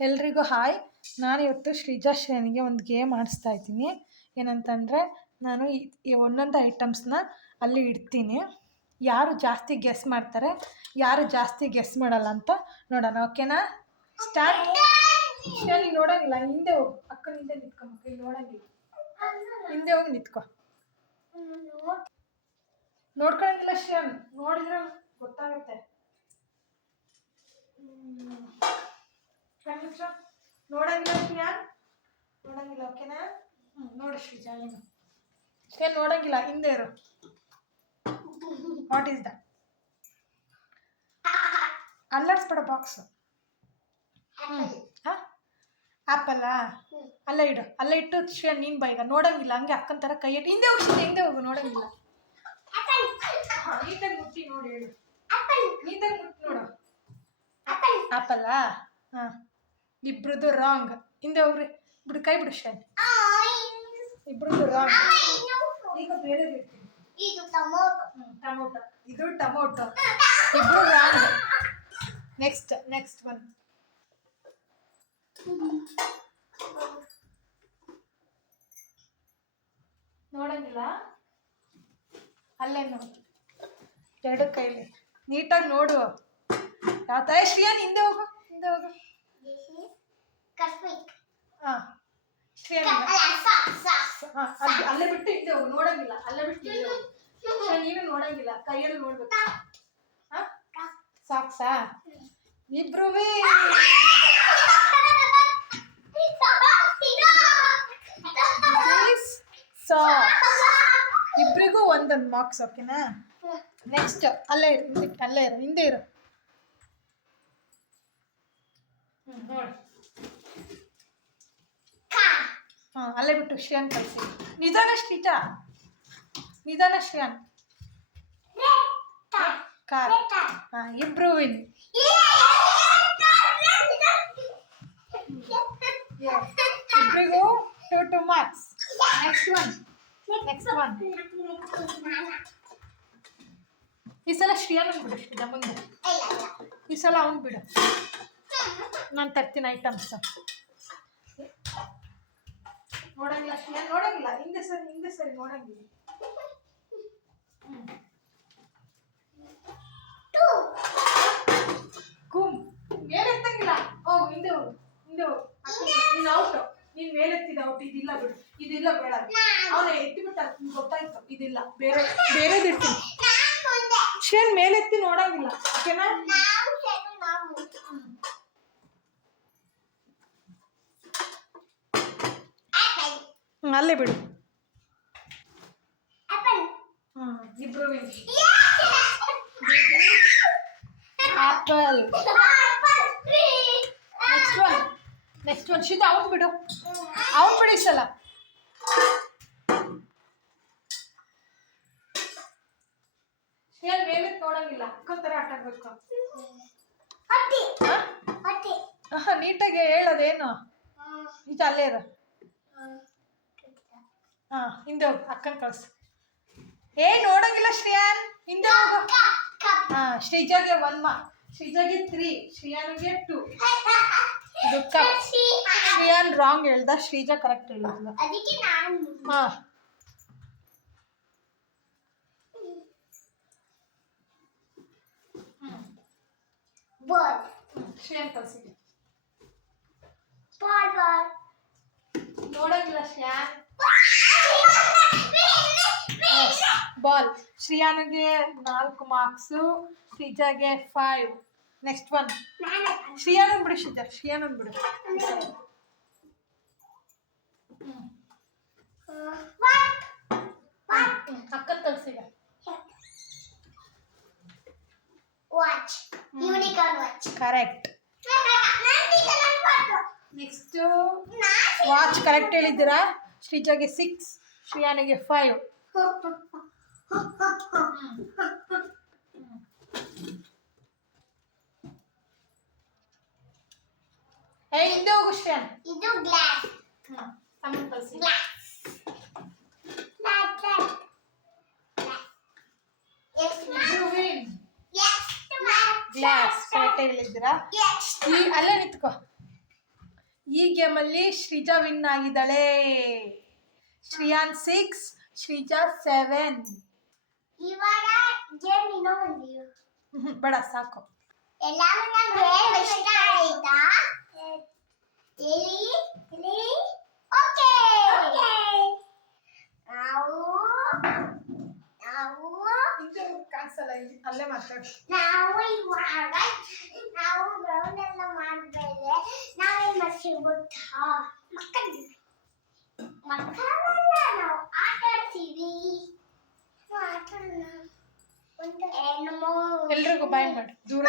ಎಲ್ರಿಗೂ ಹಾಯ್. ನಾನಿವತ್ತು ಶ್ರೀಜಾ ಶ್ರೇಣಿಗೆ ಒಂದು ಗೇಮ್ ಆಡಿಸ್ತಾ ಇದ್ದೀನಿ. ಏನಂತಂದರೆ, ನಾನು ಈ ಒಂದೊಂದು ಐಟಮ್ಸ್ನ ಅಲ್ಲಿ ಇಡ್ತೀನಿ. ಯಾರು ಜಾಸ್ತಿ ಗೆಸ್ ಮಾಡ್ತಾರೆ, ಯಾರು ಜಾಸ್ತಿ ಗೆಸ್ ಮಾಡಲ್ಲ ಅಂತ ನೋಡೋಣ. ಓಕೆನಾ? ಸ್ಟಾರ್ಟ್. ಶ್ರೇಣಿ ನೋಡೋಂಗಿಲ್ಲ, ಹಿಂದೆ ಹೋಗು. ಅಕ್ಕನ ಹಿಂದೆ ನಿಂತ್ಕೊ. ಮಕ್ಕಳು ನೋಡೋಂಗಿಲ್ಲ, ಹಿಂದೆ ಹೋಗಿ ನಿಂತ್ಕೊ. ನೋಡ್ಕೊಳಂಗಿಲ್ಲ ಶ್ರೇಣಿ, ನೋಡಿದ್ರೆ ಗೊತ್ತಾಗುತ್ತೆ. ನೋಡಂಗಿಲ್ಲ ಶ್ರೇಯಾ, ನೋಡಂಗಿಲ್ಲ. ಓಕೆನಾ? ನೋಡಿ ಶ್ರೀಜಾ, ಏನು ಶ್ರೇಯಾ ನೋಡಂಗಿಲ್ಲ, ಹಿಂದೆ ಇರು. What is that? ಅಲ್ಲಾಡ್ಸ್ಬೇಡ ಬಾಕ್ಸ್. ಆ್ಯಪಲ್ಲಾ? ಅಲ್ಲೇ ಇಡು, ಅಲ್ಲೇ ಇಟ್ಟು ಶ್ರೇಯಾ ನೀನು ಬೈಗ. ನೋಡಂಗಿಲ್ಲ, ಹಂಗೆ ಅಕ್ಕನ ಥರ ಕೈ ಇಟ್ಟು ಹಿಂದೆ ಹೋಗಿ. ಹಿಂದೆ ಹೋಗು, ನೋಡಂಗಿಲ್ಲ. ನೀಟಾಗಿ ಮುಟ್ಟಿ ನೋಡಿ, ಹೇಳು. ನೀಟಾಗಿ ಮುಟ್ಟಿ ನೋಡು. ಆ್ಯಪಲ್ಲಾ? ಹಾಂ, ಇಬ್ರದ್ದು ರಾಂಗ್. ಹಿಂದೆ ಹೋಗ್ರಿ, ಬಿಡು, ಕೈ ಬಿಡು ಶ್ರೇಯಾ. ಇಬ್ರದ್ದು ರಾಂಗ್. ಈಗ ಬೇರೆ ಇರ್ತೀನಿ. ಟೊಮೊಟೊ. ಇದು ಟೊಮೊಟೊ. ಇಬ್ರು ರಾಂಗ್. Next one. ನೋಡಂಗಿಲ್ಲ, ಅಲ್ಲೇ ನೋಡಿ, ಎರಡು ಕೈಲಿ ನೀಟಾಗಿ ನೋಡು. ಯಾವ ಥರ ಶ್ರೇಯಾ, ಹಿಂದೆ ಹೋಗು, ಹಿಂದೆ ಹೋಗು. ಹಾಂ ಶ್ರೇಯಾ, ಅಲ್ಲೇ ಬಿಟ್ಟು ಹಿಂದೆ ಹೋಗು. ನೋಡಂಗಿಲ್ಲ, ಅಲ್ಲೇ ಬಿಟ್ಟು ಹಿಂದೆ ಹೋಗು. ನೀನು ನೋಡಂಗಿಲ್ಲ, ಕೈಯಲ್ಲಿ ನೋಡ್ಬೇಕು. ಹಾಂ, ಸಾಕ್ಸಾ? ಇಬ್ರು ಇಬ್ರಿಗೂ ಒಂದೊಂದು ಮಾರ್ಕ್ಸ್. ಓಕೆನಾ? ನೆಕ್ಸ್ಟ್ ಅಲ್ಲೇ ಇರು, ಅಲ್ಲೇ ಇರು, ಹಿಂದೆ ಇರು. ನೋಡಿ. ಹಾಂ, ಅಲ್ಲೇ ಬಿಟ್ಟು ಶ್ರೇಯನ್ ಕಳಿಸಿ. ನಿಧಾನ ಶ್ರೀಜಾ, ನಿಧಾನ ಶ್ರೇಯನ್. ಕಾರ್. ಹಾಂ, ಇಬ್ರು ವಿನ್. ಇಬ್ರಿಗೂ 2 ಮಾರ್ಕ್ಸ್. Next one. ಈ ಸಲ ಶ್ರೇಯನ್ ಬಿಡು ಶ್ರೀಜಾ, ಮುಂದೆ. ಈ ಸಲ ಅವ್ನು ಬಿಡು, ನಾನು ತರ್ತೀನಿ ಐಟಮ್ಸ್. ನೋಡಂಗಿಲ್ಲ ಶ್ರೇಯಾ, ನೋಡಂಗಿಲ್ಲ. ಹಿಂದೆ ಸರಿ ನೋಡಂಗಿಲ್ಲ. ಕೂಮ್ ಮೇಲೆತ್ತಂಗಿಲ್ಲ. ಹೋಗು, ಹಿಂದೆ ಹೋಗು. ನೀನು ಔಟು. ನೀನು ಮೇಲೆತ್ತಿದ ಔಟ್. ಇದಿಲ್ಲ ಬಿಡು, ಇದಿಲ್ಲ, ಬೇಡ. ಅವನೇ ಎತ್ತಿಬಿಟ್ಟ, ಗೊತ್ತಾಯ್ತು. ಇದಿಲ್ಲ, ಬೇರೆದು ಇರ್ತೀನಿ. ಶ್ರೇಯನ್ ಮೇಲೆತ್ತಿ ನೋಡಂಗಿಲ್ಲ. ಓಕೆನಾ? ಅಲ್ಲೇ ಬಿಡು. ಇಬ್ರು ಆಪಲ್. ನೆಕ್ಸ್ಟ್ ಒನ್ ಶ್ರೀಜಾ, ಅವ್ನು ಬಿಡು ಈ ಸಲ. ಶ್ರೇಯನ್ ಮೇಲೆ ನೋಡಂಗಿಲ್ಲ, ಅಕ್ಕನ ಥರ ಆಟ ಆಡ್ಬೇಕು. ನೀಟಾಗಿ ಹೇಳೋದೇನು. ನಿಜ, ಅಲ್ಲೇ ಇರು. ಹಾಂ, ಹಿಂದೆ ಹೋಗು, ಅಕ್ಕನ ಕಳಿಸು. ನೋಡಂಗಿಲ್ಲ ಶ್ರೇಯನ್, ಹಿಂದೆ ಹೋಗು. ಹಾಂ, ಶ್ರೀಜಾಗೆ 1 ಮಾರ್ಕ್, ಶ್ರೀಜಾಗೆ 3, ಶ್ರೇಯಾನಿಗೆ 2. ಇದು ಕಪ್. ಶ್ರೇಯನ್ ರಾಂಗ್ ಹೇಳ್ದ, ಶ್ರೀಜಾ ಕರೆಕ್ಟ್ ಹೇಳಿದ್ಲು. ಹಾಂ, ಶ್ರೇಯನ್ ಕಳಿಸಿದೆ. ನೋಡಂಗಿಲ್ಲ ಶ್ರೇಯನ್. ಬಾಲ್. ಶ್ರೇಯಾನಿಗೆ 4 ಮಾರ್ಕ್ಸು, ಶ್ರೀಜಾಗೆ 5. Next one. ಶ್ರೇಯಾನನ್ ಬಿಡು ಶ್ರೀಜಾ, ಶ್ರೇಯಾನನ್ ಬಿಡು. ಅಕ್ಕನ್ ತರಿಸಿದ. ಕರೆಕ್ಟ್. ನೆಕ್ಸ್ಟ್ ವಾಚ್ ಕರೆಕ್ಟ್ ಹೇಳಿದ್ದೀರಾ. ಶ್ರೀಜಾಗೆ 6, ಶ್ರೇಯಾನಿಗೆ 5. ಹಿಂದೆ ಹೋಗು ಶ್ರೇಯನ್. ಇದು ಗ್ಲಾಸ್. ಗ್ಲಾಸ್. ಕರೆಕ್ಟಾಗಿ ಹೇಳಿದ್ದೀರಾ. ಅಲ್ಲೇ ನಿಂತ್ಕೋ. ಈ ಗೇಮಲ್ಲಿ ಶ್ರೀಜಾ ವಿನ್ ಆಗಿದ್ದಾಳೆ. ಶ್ರೀಯಾನ್ 6, ಶ್ರೀಜಾ 7. ಇವಾಗ ಗೇಮ್ ಇನ್ನೂ ಬೇಡ ಸಾಕು. ಎಲ್ಲರೂ ನಮ್ಗೆ ಇಷ್ಟ ಆಯ್ತಾ? ಓಕೆ. ಅಲ್ಲೇ ಮಾತಾಡಿ. ನಾವು ಇವಾಗ ಗ್ರೌಂಡ್ ಎಲ್ಲ ಮಾಡಿದ್ರೆ ನಾವೇನ್ ಮಾಡ್ತೀವಿ ಗೊತ್ತಾ? ಮಕ್ಕಳೆಲ್ಲ ನಾವು ಆಟ ಆಡ್ತೀವಿ. ಎಲ್ರಿಗೂ ಬಾಯ್ ಮಾಡಿ ದೂರ